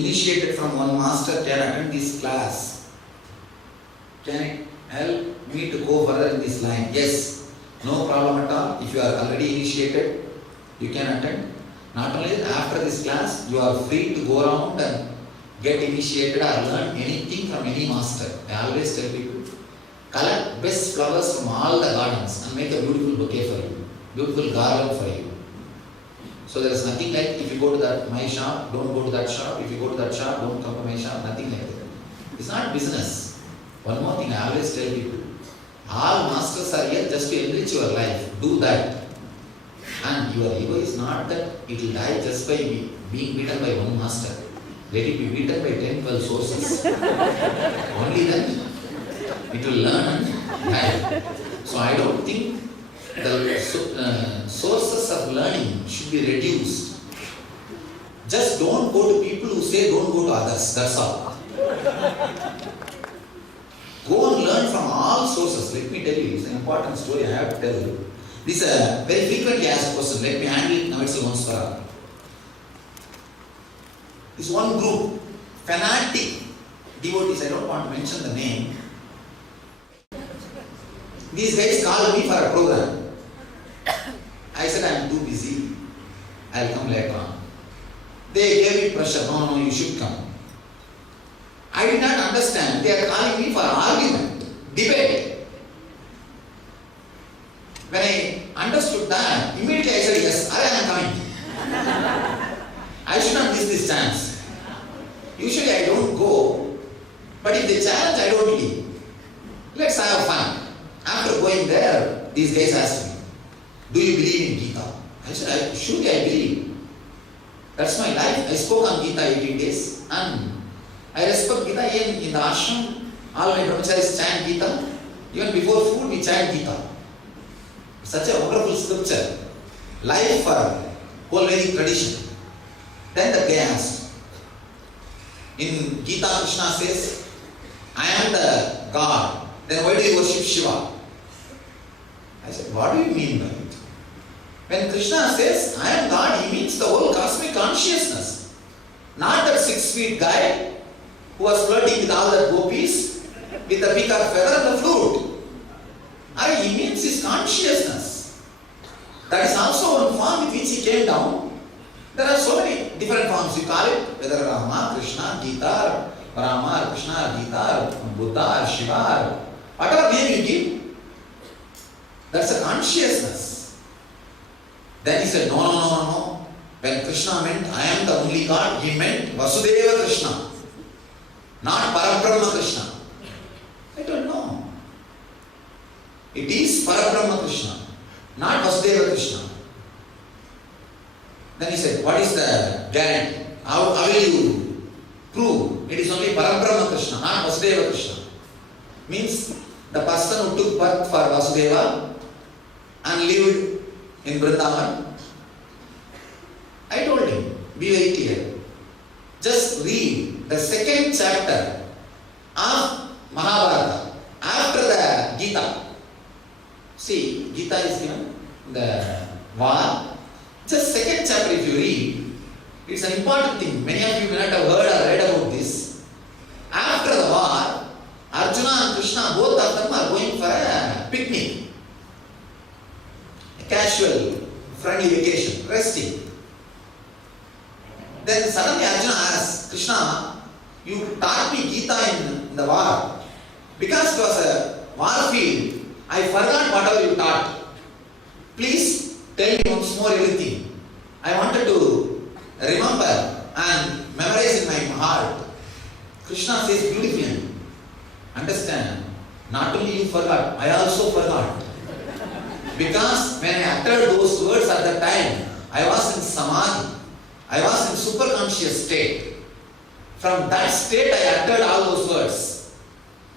initiated from one master can attend this class. Can it help me to go further in this line? Yes, no problem at all. If you are already initiated, you can attend. Not only after this class, you are free to go around and get initiated or learn anything from any master. I always tell people, collect best flowers from all the gardens and make a beautiful bouquet for you, beautiful garland for you. So there is nothing like if you go to my shop, don't go to that shop. If you go to that shop, don't come to my shop. Nothing like that. It's not business. One more thing I always tell people, all masters are here just to enrich your life. Do that. And your ego is not that it will die just by being beaten by one master. Let it be beaten by 10, 12 sources. Only then it will learn and die. So I don't think the sources of learning should be reduced. Just don't go to people who say don't go to others. That's all. Go and learn from all sources. Let me tell you, it's an important story I have to tell you. This is a very frequently asked question. Let me handle it now itself once for all. This one group, fanatic devotees, I don't want to mention the name. These guys called me for a program. I said, I am too busy. I will come later on. They gave me pressure. No, you should come. I did not understand. They are calling me for argument, debate. When I understood that, immediately I said, yes, I am coming. I should not miss this chance. Usually I don't go, but if they challenge, I don't leave. Let's have fun. After going there, these guys asked me, do you believe in Gita? I said, surely I believe. That's my life. I spoke on Gita 18 days and I respect Gita. Even in the ashram, all my brahmacharis chant Gita. Even before food, we chant Gita. Such a wonderful scripture. Life for whole Vedic tradition. Then the guy asked, in Gita, Krishna says, I am the God. Then why do you worship Shiva? I said, what do you mean by it? When Krishna says, I am God, he means the whole cosmic consciousness. Not that 6 feet guy who was flirting with all the gopis with the peacock feather and the flute. He means his consciousness. That is also one form with which he came down. There are so many different forms. You call it whether Rama, Krishna, Gita, Rama, Krishna, Gita, Buddha, Shiva, whatever name you give, that's a consciousness. Then he said, no. When Krishna meant, I am the only God, he meant Vasudeva Krishna, not Parabrahma Krishna. I don't know. It is Parabrahma Krishna, not Vasudeva Krishna. Then he said, what is the guarantee? How will you prove it is only Parabrahma Krishna, not Vasudeva Krishna? Means the person who took birth for Vasudeva and lived in Vrindavan. I told him, be very clear. Just read the 2nd chapter of Mahabharata after the Gita. See, Gita is given the war. Just 2nd chapter if you read, it's an important thing. Many of you may not have heard or read about this. After the war, Arjuna and Krishna, both of them are going for a picnic. A casual, friendly vacation, resting. Then suddenly Arjuna asks, Krishna, you taught me Gita in the war. Because it was a war field, I forgot whatever you taught. Please tell me once more everything. I wanted to remember and memorize in my heart. Krishna says beautifully, understand, not only you forgot, I also forgot. Because when I uttered those words at that time, I was in samadhi. I was in super conscious state. From that state I uttered all those words.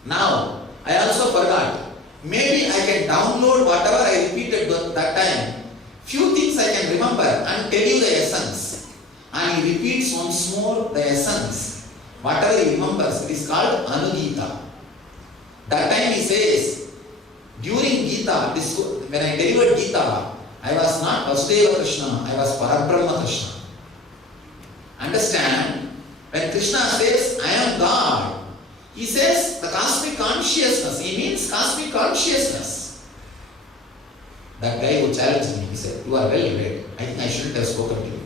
Now, I also forgot. Maybe I can download whatever I repeated that time. Few things I can remember and tell you the essence. And he repeats once more the essence. Whatever he remembers, it is called Anugita. That time he says, during Gita, when I delivered Gita, I was not Vasudeva Krishna, I was Parabrahma Krishna. Understand, when Krishna says, I am God, he says the cosmic consciousness. He means cosmic consciousness. That guy who challenged me, he said, you are well read. I think I shouldn't have spoken to you.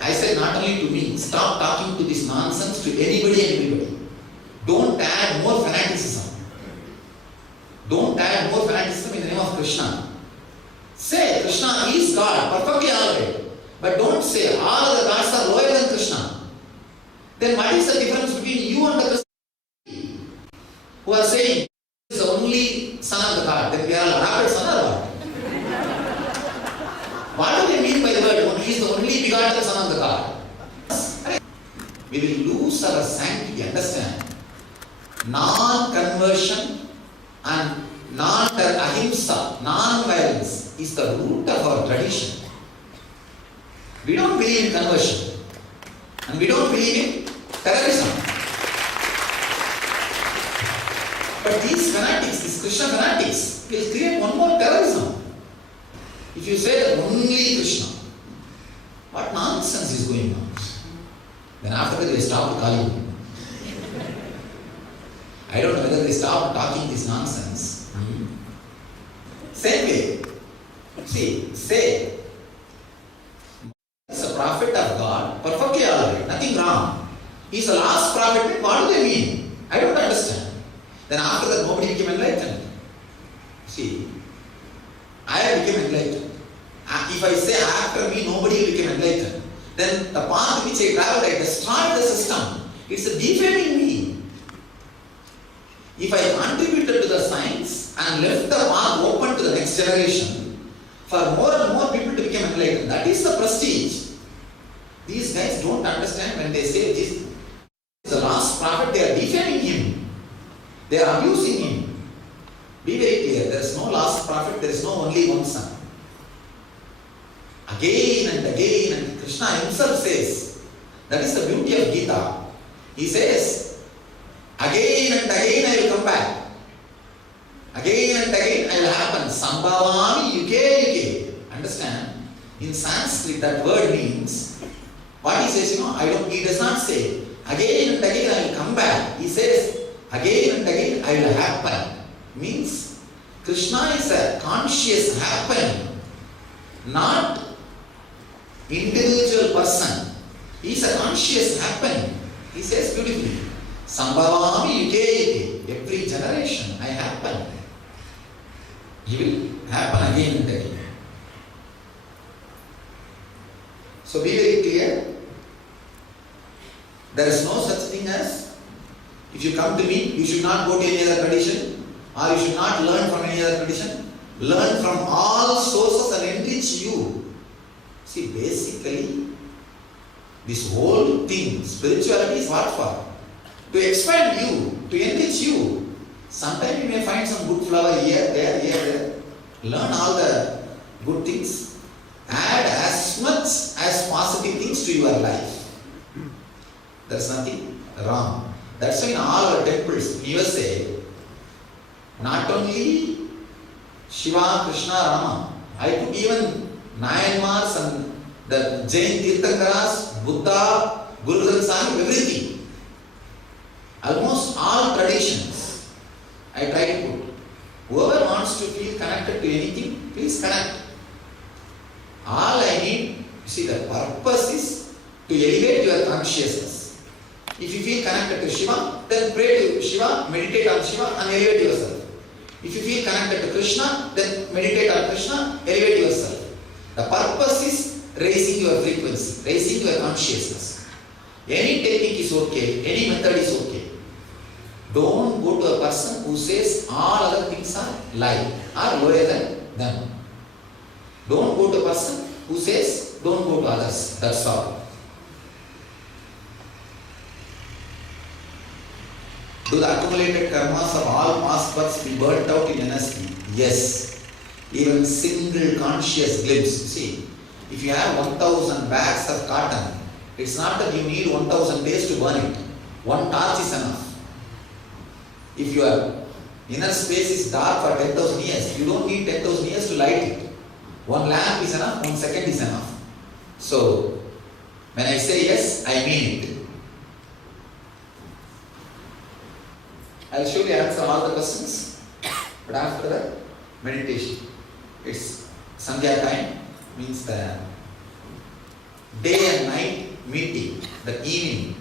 I said, not only to me, stop talking to this nonsense to anybody and everybody. Don't add more fanaticism. Don't add more fanaticism in the name of Krishna. Say Krishna is God, perfectly alright. But don't say all other gods are lower than Krishna. Then what is the difference between you and the Krishna who are saying he is the only son of the God? Then we are all adopted son or what? What do they mean by the word he is the only begotten son of the God? We will lose our sanctity, understand? Non-conversion and ahimsa, non-violence is the root of our tradition. We don't believe in conversion and we don't believe in terrorism. But these fanatics, these Krishna fanatics, will create one more terrorism. If you say only Krishna, what nonsense is going on? Then after that they stop calling you. I don't know whether they stop talking this nonsense. Same way. See, say, he's a prophet of God, perfectly alright, nothing wrong. He's the last prophet, what do they mean? I don't understand. Then after that nobody became enlightened. See, I became enlightened. If I say after me nobody will become enlightened, then the path which I traveled, I destroyed the system. It's a defaming me. If I contributed to the science and left the path open to the next generation, for more and more people to become enlightened, that is the prestige. These guys don't understand when they say this is the last prophet, they are defaming him. They are abusing him. Be very clear, there is no last prophet, there is no only one son. Again and Krishna himself says, that is the beauty of Gita. He says, again and again I will come back. Again and again I will happen. Sambhavami yuke yuke. Understand? In Sanskrit that word means, what he says, he does not say, again and again I will come back. He says, again and again I will happen. Means, Krishna is a conscious happening, not individual person. He is a conscious happening. He says beautifully, Sambhavami yuke yuke. Every generation I happen. He will happen again and again. So be very clear. There is no such thing as, if you come to me, you should not go to any other tradition, or you should not learn from any other tradition. Learn from all sources and enrich you. See, basically, this whole thing, spirituality is what for? To expand you, to enrich you. Sometimes you may find some good flower here, there. Learn all the good things. Add as much as positive things to your life. There is nothing wrong. That's why in all our temples, we say, not only Shiva, Krishna, Rama. I took even Nayanmars and the Jain Tirthankaras, Buddha, Guru Granth Sahib, everything. Almost all traditions I try to put. Whoever wants to feel connected to anything, please connect. All I need, the purpose is to elevate your consciousness. If you feel connected to Shiva, then pray to Shiva, meditate on Shiva and elevate yourself. If you feel connected to Krishna, then meditate on Krishna, elevate yourself. The purpose is raising your frequency, raising your consciousness. Any technique is okay, any method is okay. Don't go to a person who says all other things are lie, are lower than them. Don't go to a person who says don't go to others. That's all. Do the accumulated karmas of all past births be burnt out in NSP? Yes. Even single conscious glimpse. See, if you have 1,000 bags of cotton, it's not that you need 1,000 days to burn it. One torch is enough. If your inner space is dark for 10,000 years, you don't need 10,000 years to light it. One lamp is enough, 1 second is enough. So, when I say yes, I mean it. I'll surely answer all the questions. But after that, meditation. It's Sandhya time, means the day and night meeting, the evening.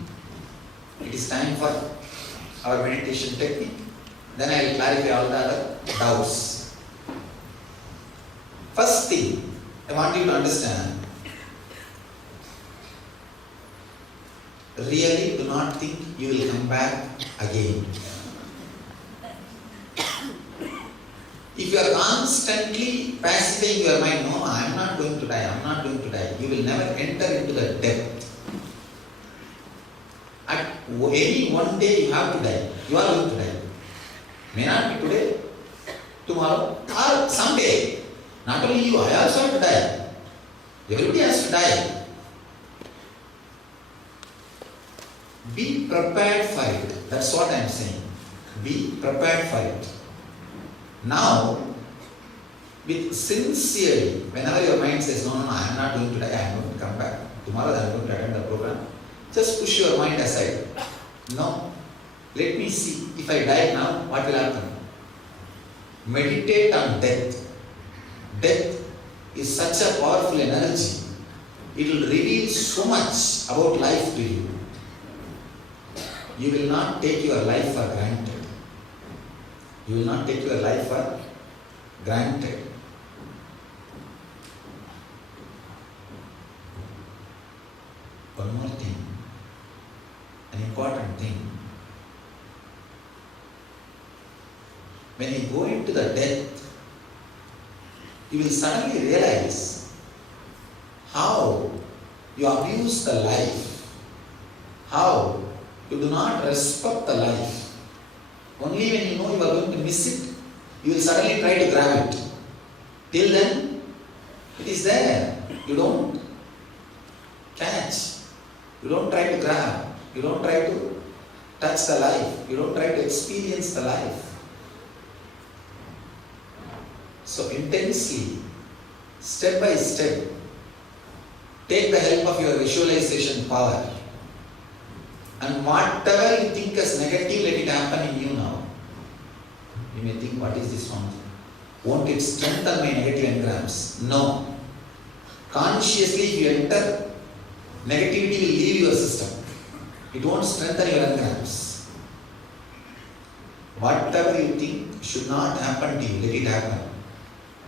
It is time for our meditation technique. Then I will clarify all the other doubts. First thing, I want you to understand, really do not think you will come back again. If you are constantly pacifying your mind, no, I am not going to die, I am not going to die, you will never enter into the depth. At any one day you have to die, you are going to die. May not be today, tomorrow, or someday. Not only you, I also have to die. Everybody has to die. Be prepared for it. That's what I am saying. Be prepared for it. Now, with sincerely, whenever your mind says, no, I am not going to die, I am going to come back. Tomorrow I am going to attend the program. Just push your mind aside. No. Let me see. If I die now, what will happen? Meditate on death. Death is such a powerful energy. It will reveal so much about life to you. You will not take your life for granted. You will not take your life for granted. One more thing, an important thing. When you go into the death, you will suddenly realize how you abuse the life, how you do not respect the life. Only when you know you are going to miss it, you will suddenly try to grab it. Till then, it is there. You don't catch. You don't try to grab. You don't try to touch the life. You don't try to experience the life. So intensely, step by step, take the help of your visualization power. And whatever you think as negative, let it happen in you now. You may think, what is this one? Won't it strengthen my negative engrams? No. Consciously, if you enter, negativity will leave your system. It won't strengthen your engrams. Whatever you think should not happen to you, let it happen.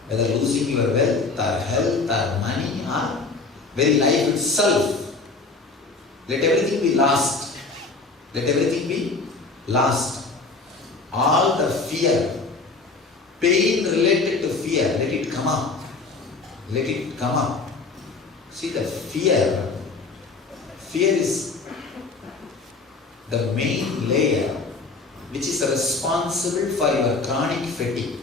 Whether losing your wealth or health or money or very life itself, let everything be lost. Let everything be lost. All the fear, pain related to fear, let it come up. Let it come up. See, the fear is the main layer which is responsible for your chronic fatigue.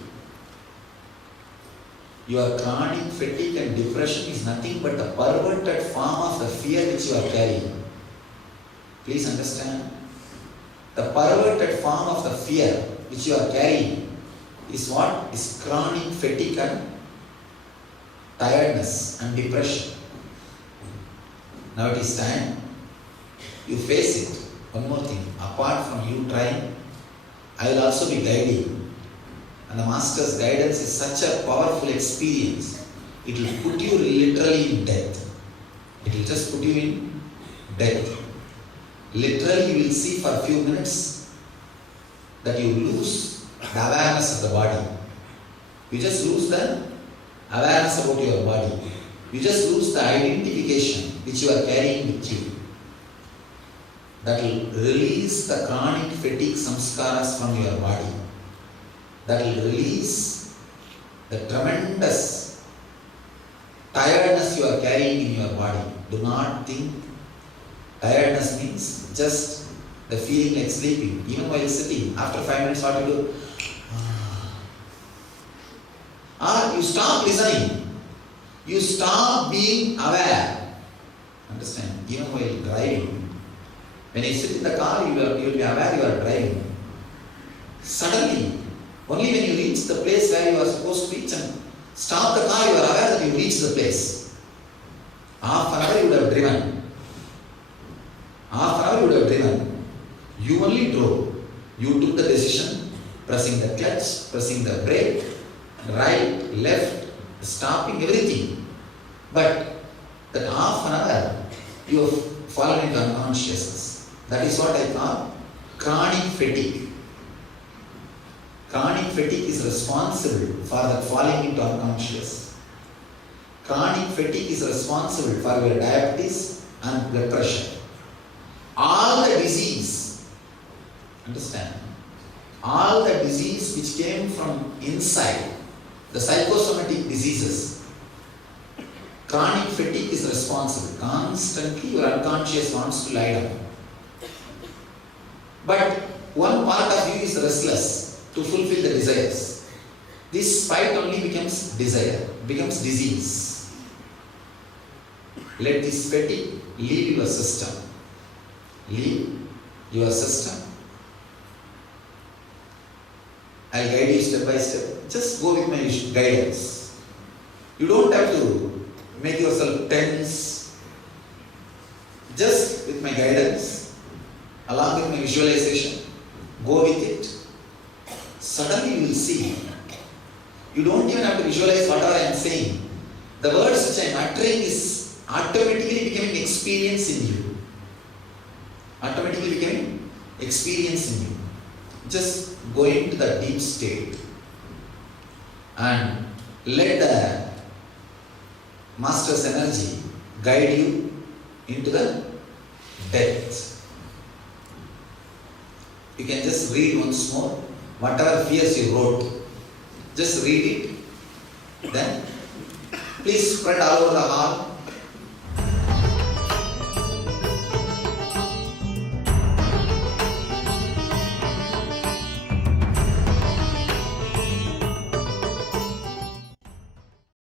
Your chronic fatigue and depression is nothing but the perverted form of the fear which you are carrying. Please understand. The perverted form of the fear which you are carrying is what? Is chronic fatigue and tiredness and depression. Now it is time you face it. One more thing, apart from you trying, I will also be guiding. And the Master's guidance is such a powerful experience. It will put you literally in death. It will just put you in death. Literally, you will see for a few minutes that you lose the awareness of the body. You just lose the awareness about your body. You just lose the identification which you are carrying with you. That will release the chronic fatigue samskaras from your body. That will release the tremendous tiredness you are carrying in your body. Do not think tiredness means just the feeling like sleeping. Even while sitting, after 5 minutes, what you do? You stop listening. You stop being aware. Understand? Even while driving. When you sit in the car, you will be aware you are driving. Suddenly, only when you reach the place where you are supposed to reach and stop the car, you are aware that you reached the place. Half an hour you would have driven. Half an hour you would have driven. You only drove. You took the decision, pressing the clutch, pressing the brake, right, left, stopping, everything. But that half an hour, you have fallen into unconsciousness. That is what I call chronic fatigue. Chronic fatigue is responsible for the falling into unconscious. Chronic fatigue is responsible for your diabetes and blood pressure. All the disease, understand? All the disease which came from inside, the psychosomatic diseases, chronic fatigue is responsible. Constantly your unconscious wants to lie down. But one part of you is restless to fulfill the desires. This spite only becomes desire, becomes disease. Let this fatigue leave your system. Leave your system. I'll guide you step by step. Just go with my guidance. You don't have to make yourself tense. Just with my guidance, along with my visualization, go with it. Suddenly you will see. You don't even have to visualize whatever I am saying. The words which I am uttering is automatically becoming experience in you. Automatically becoming experience in you. Just go into the deep state and let the Master's energy guide you into the depth. You can just read once more whatever fears you wrote. Just read it. Then please spread all over the hall.